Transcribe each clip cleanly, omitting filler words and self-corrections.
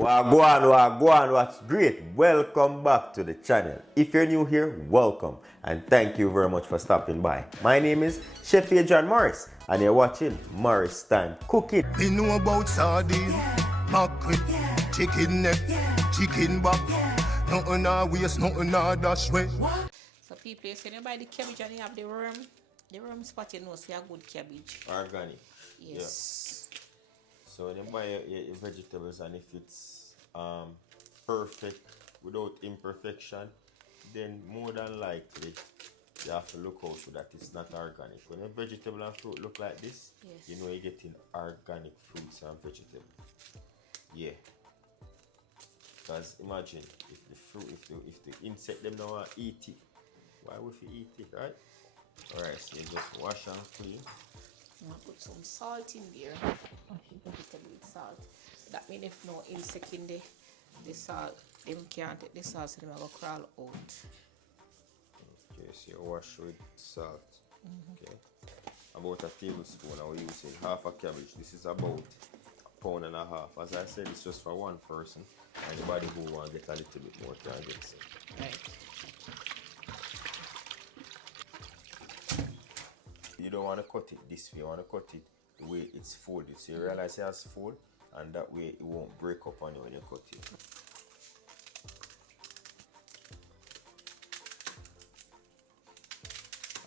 Wagwan, what's great? Welcome back to the channel. If you're new here, welcome and thank you very much for stopping by. My name is Chef John Morris and you're watching Morris Time Cooking. We know about sardine, mackerel, chicken neck, chicken back. Nothing a waste, nothing a dash way. So people, you say you buy the cabbage and you have the worm. The worm spot, you know, say a good cabbage. Organic. Yes. Yeah. So when you buy your vegetables and if it's perfect without imperfection, then more than likely you have to look out for that it's not organic. When a vegetable and fruit look like this, Yes. you know you're getting organic fruits and vegetables. Yeah. Because imagine if the fruit, if the insect them don't want to eat it, why would you eat it, right? Alright, so you just wash and clean. I'm going to put some salt in there. Wash the vegetable with salt. That means if no insect in the salt, them can't take the salt, so they will crawl out. Okay, so you wash with salt. Okay. About a tablespoon, I will use half a cabbage. This is about a pound and a half. As I said, it's just for one person. Anybody who want to get a little bit more can get some. Right. You don't want to cut it this way, you want to cut it the way it's folded. So you realize it has fold, and that way it won't break up on you when you cut it.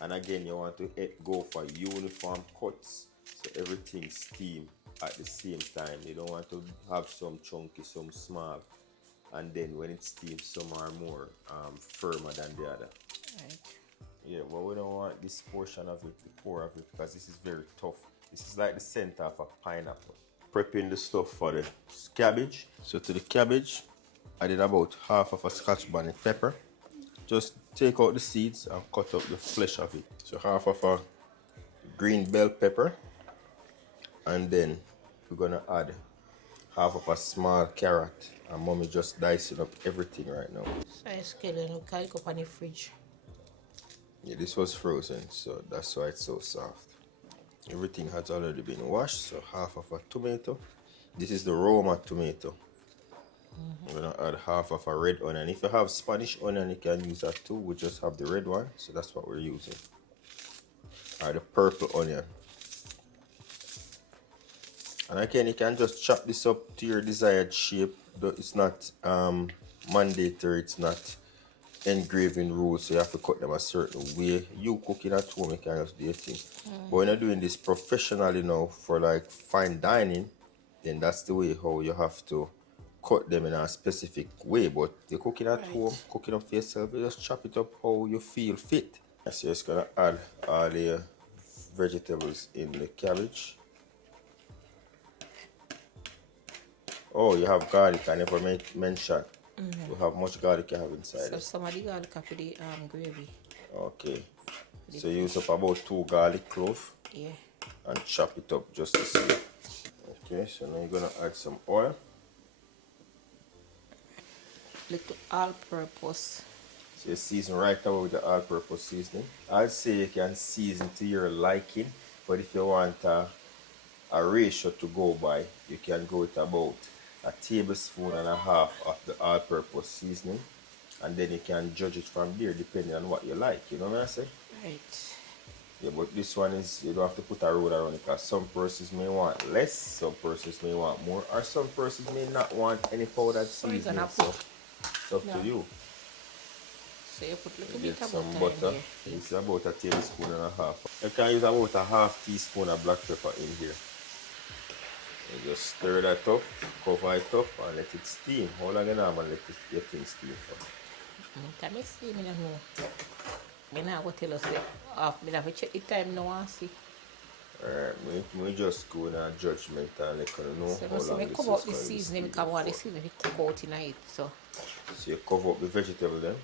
And again, you want to go for uniform cuts, so everything steam at the same time. You don't want to have some chunky, some small, and then when it steams, some are more firmer than the other. Right. Yeah, but we don't want this portion of it, the core of it, because this is very tough. This is like the center of a pineapple. Prepping the stuff for the cabbage. So to the cabbage, I did about half of a Scotch bonnet pepper. Just take out the seeds and cut up the flesh of it. So half of a green bell pepper. And then we're gonna add half of a small carrot. And mommy just dicing up everything right now. So I scale it up, carry it up on the fridge. Yeah, this was frozen, so that's why it's so soft. Everything has already been washed, so half of a tomato. This is the Roma tomato. I'm gonna add half of a red onion. If you have Spanish onion, you can use that too. We just have the red one, so that's what we're using. Or the purple onion. And again, you can just chop this up to your desired shape. It's not mandatory, it's not engraving rules, so you have to cut them a certain way. You cooking at home, you can just do your thing. But when you're doing this professionally now for like fine dining, then that's the way how you have to cut them in a specific way. But you're cooking at home, cooking up for yourself, you just chop it up how you feel fit. So you're just gonna add all the vegetables in the cabbage. Oh, you have garlic, I never mention. You have much garlic you have inside So it. some of the garlic for the gravy. Okay. So use up about 2 garlic cloves. Yeah. And chop it up just to see. Okay, so now you're gonna add some oil. Little all-purpose. So you season right away with the all-purpose seasoning. I'd say you can season to your liking, but if you want a ratio to go by, you can go with about a tablespoon and a half of the all-purpose seasoning, and then you can judge it from there depending on what you like. You know what I say? Right. Yeah, but this one is, you don't have to put a rule around it, because some persons may want less, some persons may want more, or some persons may not want any powdered seasoning. So it's up to you. So you put a little Get bit of some butter butter. in there. It's about a tablespoon and a half. You can use about a half teaspoon of black pepper in here. You just stir that up, cover it up, and let it steam. How long you normally let your thing steam for? Can I steam in a know? I now go tell us off. I have to check the time now and see. Alright, we just go in a judgment and let you know So how long I this cover is up the going to be seasoning steaming because I want the for. seasoning to cook out in it. So You cover up the vegetable then,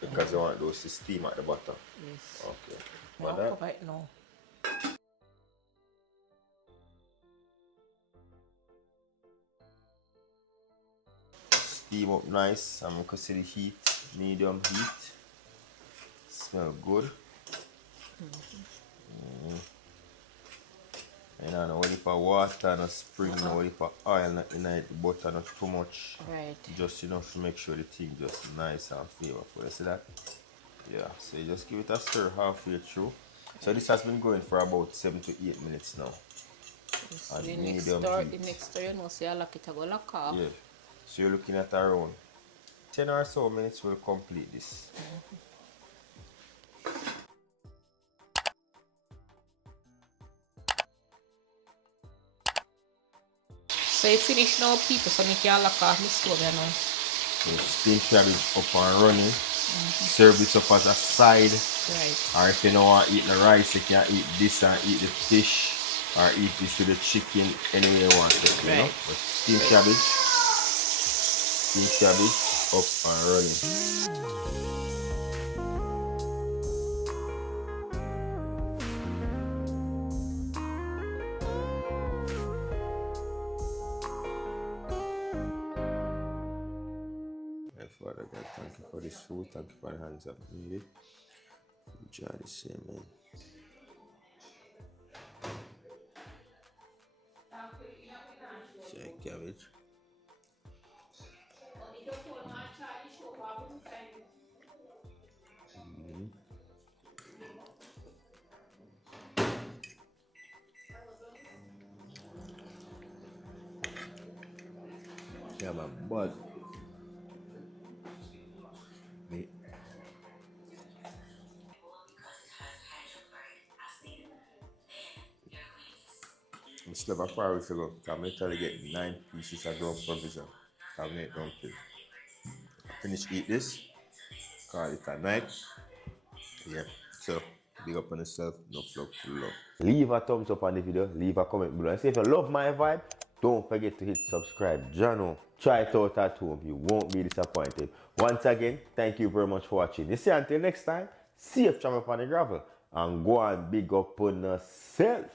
because you want those to steam at the bottom. yes. Okay. I'll For that, cover it now. steam up nice, and you can see the heat, medium heat. Smell good. You know, when you put water and a spring, when you put oil in it, the butter not too much. Right. Just enough to make sure the thing just nice and flavorful. You see that? Yeah, so you just give it a stir halfway through. So this has been going for about 7 to 8 minutes now. So And the medium the heat. next door, you know, so you lock it, I go lock off. Yeah. So you're looking at around 10 or so minutes will complete this. So you finish now, people, so you can lock off the stove, you know. Steam cabbage up and running. Serve it up as a side. Right. Or if you don't want to eat the rice, you can eat this and eat the fish. Or eat this with the chicken any way you want it, you know. Right. But steam cabbage up and running. Father God, thank you for this food. Thank you for the hands of made it. Enjoy the same, man. Say cabbage. Yeah, man, but me. Instead of 4 weeks ago, I'm literally getting 9 pieces of ground provision. I'm not done with. Finish eat this, call it a night. Yeah, so big up on yourself, no love to love. Leave a thumbs up on the video, leave a comment below. And say if you love my vibe, don't forget to hit subscribe. Jano, try it out at home, you won't be disappointed. Once again, thank you very much for watching. You see, until next time, safe travel upon the gravel and go and big up on yourself.